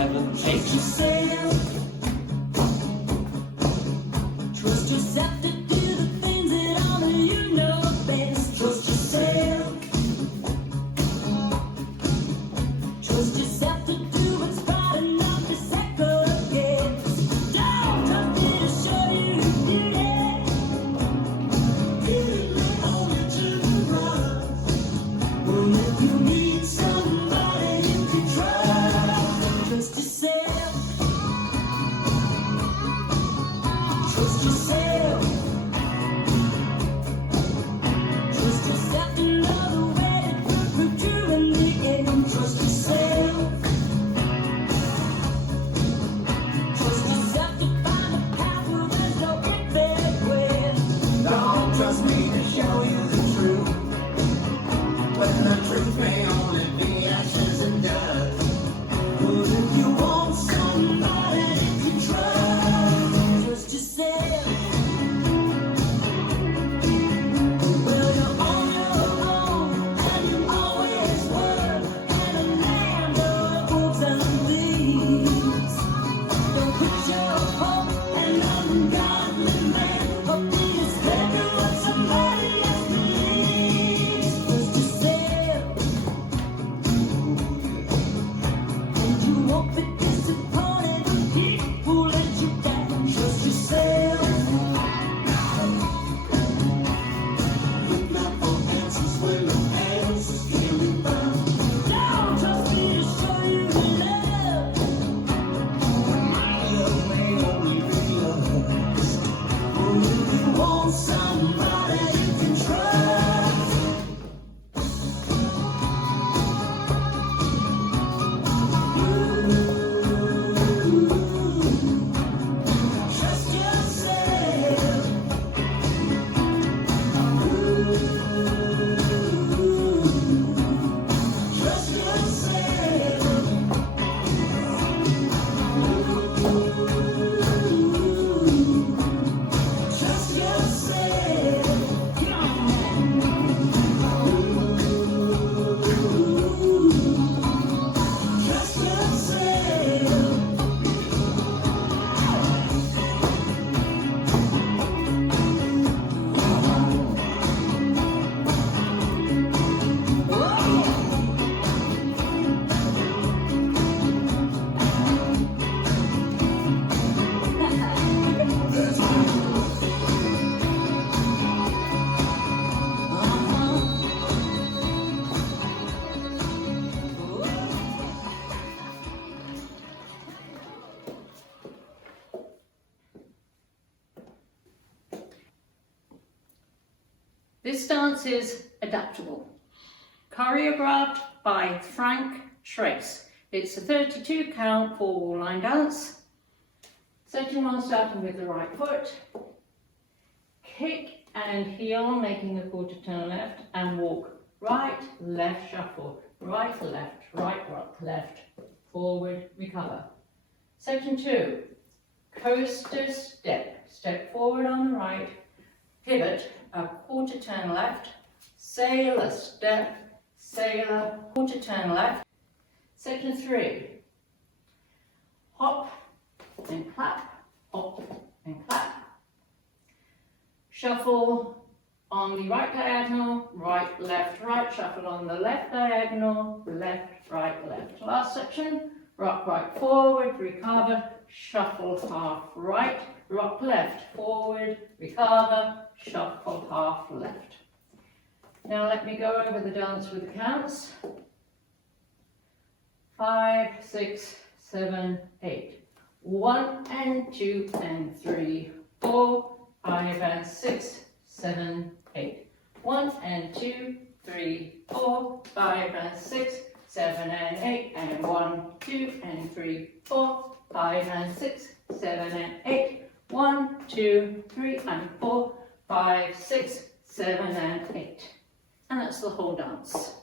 7, 8. Yourself. Trust yourself to do the things that only you know best. Trust yourself. Trust yourself to do what's right and not be second guess. Don't trust me to show you beauty. Beauty may only to the right. Well, if you need somebody you can trust, trust yourself. Trust yourself. Trust yourself to know the way to prove true in the end. Trust yourself. Trust yourself to find a path where there's no infinite way. Don't trust me to show you the truth, when the truth may only be ashes and dust. But if you want somebody you can trust, trust yourself. Well, you're on your own, and you always were, and a land of wolves and thieves. Don't put your hope in ungodly men, but be expecting what somebody else believes. Trust yourself, and you won't be disappointed when people let you down. Trust yourself. Look not for answers where no answers can be found. Don't trust me to show you the love. My love may only be lust. Well, if you want somebody you can trust. Trust yourself. Trust yourself. Trust yourself. Come on, man. Trust yourself. This dance is Adaptable, choreographed by Frank Trace. It's a 32 count 4-wall line dance. Second one starting with the right foot, kick and heel making a quarter turn left and walk right, left, shuffle, right, left, left, forward, recover. Section 2, coaster step, step forward on the right, pivot, a quarter turn left, sailor step, sailor, quarter turn left. Section 3, hop and clap, hop and clap. Shuffle on the right diagonal, right, left, shuffle on the left diagonal, left, left. Last section, rock right forward, recover, shuffle half right, rock left, forward, recover, shuffle half left. Now let me go over the dance with the counts. 5, 6, 7, 8. 1 and 2 and 3, 4, 5 and 6, 7, 8. 1 and 2, 3, 4, 5 and 6, 7 and 8. And 1, 2 and 3, 4, 5 and 6, 7 and 8. 1, 2, 3 and 4, 5, 6, 7 and 8. And that's the whole dance.